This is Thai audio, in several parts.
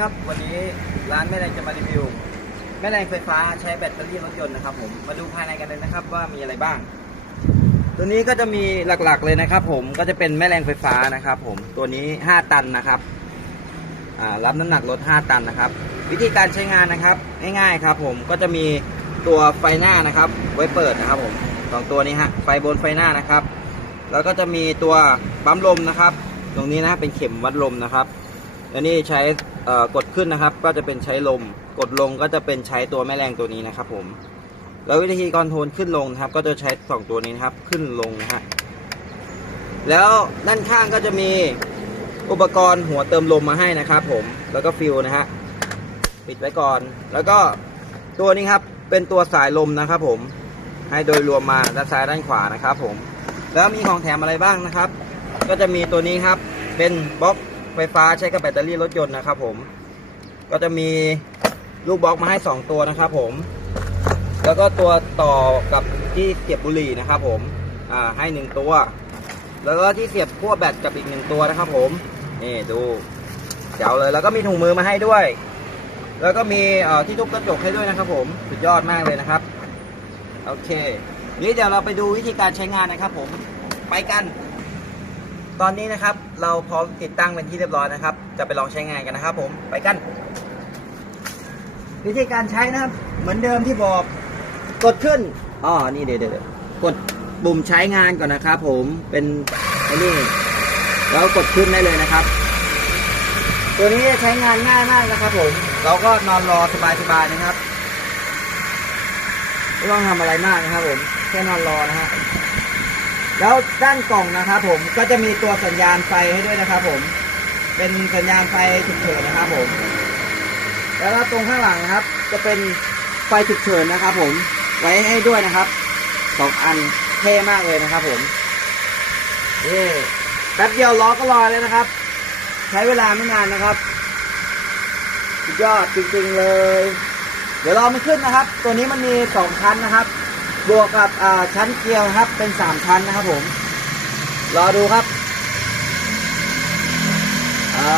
ครับ วันนี้ร้านแม่แรงจะมารีวิว แม่แรงไฟฟ้าใช้แบตเตอรี่รถยนต์นะครับผมมาดูภายในกันเลยนะครับว่ามีอะไรบ้าง ตัวนี้ก็จะมีหลักๆเลยนะครับ ผมก็จะเป็นแม่แรงไฟฟ้านะครับ ผมตัวนี้ 5 ตันนะครับรับน้ำหนักรถ 5 ตันนะครับ วิธีการใช้งานนะครับ ง่ายๆครับ ผมก็จะมีตัวไฟหน้านะครับ ไว้เปิดนะครับผมสองตัวนี้ฮะไฟบนไฟหน้านะครับ แล้วก็จะมีตัวปั๊มลมนะครับ ตรงนี้นะเป็นเข็มวัดลมนะครับ แล้วนี่ใช้กดขึ้นนะครับ ก็จะเป็นใช้ลม กดลงก็จะเป็นใช้ตัวแม่แรงตัวนี้นะครับ ผม แล้ววิธีคอนโทรลขึ้นลงนะครับ ก็จะใช้สองตัวนี้นะครับ ขึ้นลงนะฮะแล้วด้านข้างก็จะมีอุปกรณ์หัวเติมลมมาให้นะครับ ผมแล้วก็ฟิลนะฮะปิดไว้ก่อน แล้วก็ตัวนี้ครับเป็นตัวสายลมนะครับ ผมให้โดยรวมมาด้านซ้ายด้านขวานะครับ ผม แล้วมีของแถมอะไรบ้างนะครับ ก็จะมีตัวนี้ครับ เป็นบล็อก ไฟฟ้าใช้กับแบตเตอรี่รถยนต์นะครับผมก็จะมีลูกบล็อกมาให้ 2 ตัวนะครับผม แล้วก็ตัวต่อกับที่เสียบบุหรี่นะครับผมอ่าให้หนึ่งตัว แล้วก็ที่เสียบขั้วแบตกับอีกหนึ่งตัวนะครับผมนี่ดูเจ๋วเลยแล้วก็มีถุงมือมาให้ด้วย แล้วก็มีที่ทุบกระจกให้ด้วยนะครับ ผมสุดยอดมากเลยนะครับโอเค นี่เดี๋ยวเราไปดูวิธีการใช้งานนะครับ ผมไปกัน ตอนนี้นะครับเราพร้อมติดตั้งเป็นที่เรียบร้อยนะครับ จะไปลองใช้งานกันนะครับ ผมไปกัน วิธีการใช้นะครับ เหมือนเดิมที่บอกกดขึ้นอ๋อนี่เดี๋ยวเดี๋ยวกดปุ่มใช้งานก่อนนะครับผมเป็นไอ้นี่แล้วกดขึ้นได้เลยนะครับ ตัวนี้ใช้งานง่ายมากนะครับ ผม เราก็นอนรอสบายๆนะครับไม่ต้องทำอะไรมากนะครับ ผมแค่นอนรอนะฮะ แล้วด้านกล่องนะครับผมก็จะมีตัวสัญญาณไฟให้ด้วยนะครับผม เป็นสัญญาณไฟฉุกเฉินนะครับผม แล้วตรงข้างหลังนะครับ จะเป็นไฟฉุกเฉินนะครับ ผมไว้ให้ด้วยนะครับสองอันเท่มากเลยนะครับ ผมนี่แป๊บเดียวล้อก็ลอยเลยนะครับ ใช้เวลาไม่นานนะครับสุดยอดจริงๆเลย เดี๋ยวรอมันขึ้นนะครับ ตัวนี้มันมีสองชั้นนะครับ บวกกับอ่าชั้นเกลียวครับเป็นสามชั้นนะครับผม รอดูครับอ่า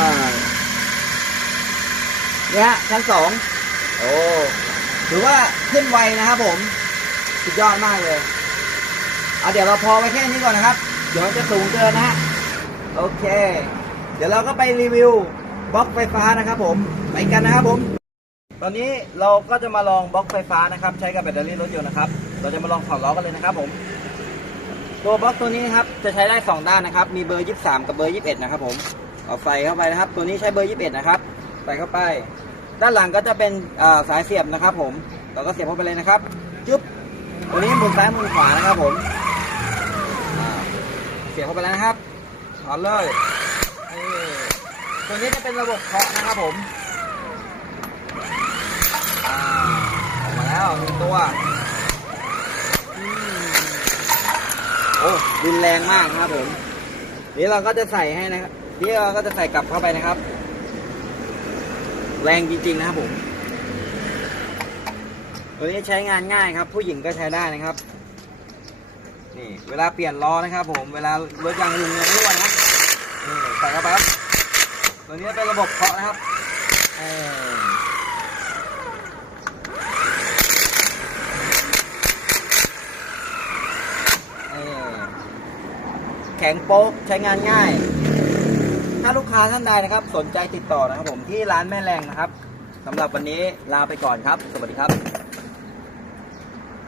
เนี่ยชั้นสองโอ้ถือว่าขึ้นไวนะครับผม สุดยอดมากเลยเอาเดี๋ยวเราพอไว้แค่นี้ก่อนนะครับ เดี๋ยวมันจะสูงเกินนะฮะโอเค เดี๋ยวเราก็ไปรีวิวบล็อกไฟฟ้านะครับผมไปกันนะครับผม ตอนนี้เราก็จะมาลองบล็อกไฟฟ้านะครับ ใช้กับแบตเตอรี่รถยนต์นะครับ เราจะมาลองถอดล้อกันเลยนะครับผมตัวบล็อกตัวนี้นะครับจะใช้ได้สองด้านนะครับ มีเบอร์ 23 กับเบอร์ 21 นะครับผมเอาไฟเข้าไปนะครับ ตัวนี้ใช้เบอร์ 21 นะครับใส่เข้าไป ด้านหลังก็จะเป็นสายเสียบนะครับ ผมเราก็เสียบเข้าไปเลยนะครับจุ๊บตัวนี้หมุนซ้ายหมุนขวานะครับผมเสียบเข้าไปแล้วนะครับถอนเลยตัวนี้จะเป็นระบบเคาะนะครับผมออกมาแล้วหนึ่งตัวอืม โอ้รุนแรงมากครับผมนี่เราก็จะใส่ให้นะครับนี่เราก็จะใส่กลับเข้าไปนะครับ แรงจริงๆนะครับผมตัวนี้ใช้งานง่ายครับ ผู้หญิงก็ใช้ได้นะครับนี่เวลาเปลี่ยนล้อนะครับ ผมเวลารถยางลุงยังรั่วนะนี่ใส่เข้าไปครับตัวนี้เป็นระบบเคาะนะครับเออ แข็งโป๊กใช้งานง่าย ถ้าลูกค้าท่านใดนะครับ สนใจติดต่อนะครับผมที่ร้านแม่แรงนะครับสำหรับวันนี้ลาไปก่อนครับ สวัสดีครับ